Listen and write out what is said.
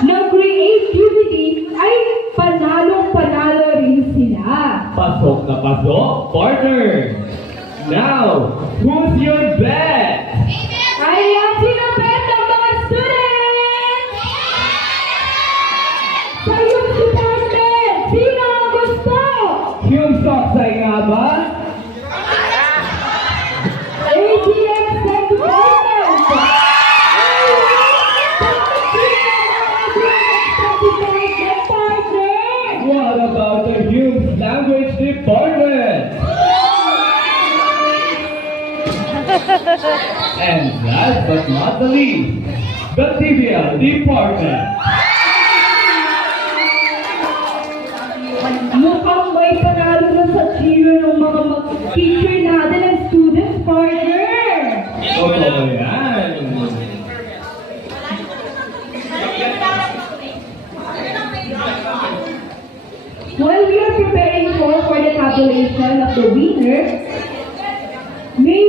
ng creativity ay panalo-panalo rin sila. Pasok na pasok, partner! Now, who's your bet? Ayan, sino bet ng mga students? Sa iyong department, sino ang gusto? Yung Soksay nga ba? ATM Tech Department! What about the Hume's Language Department? And last but not the least, the TVL Department. Mukhang may panalo na sa cheer ng mga teacher natin and students, partner! Totoo yan. While we are preparing for the tabulation of the winner, may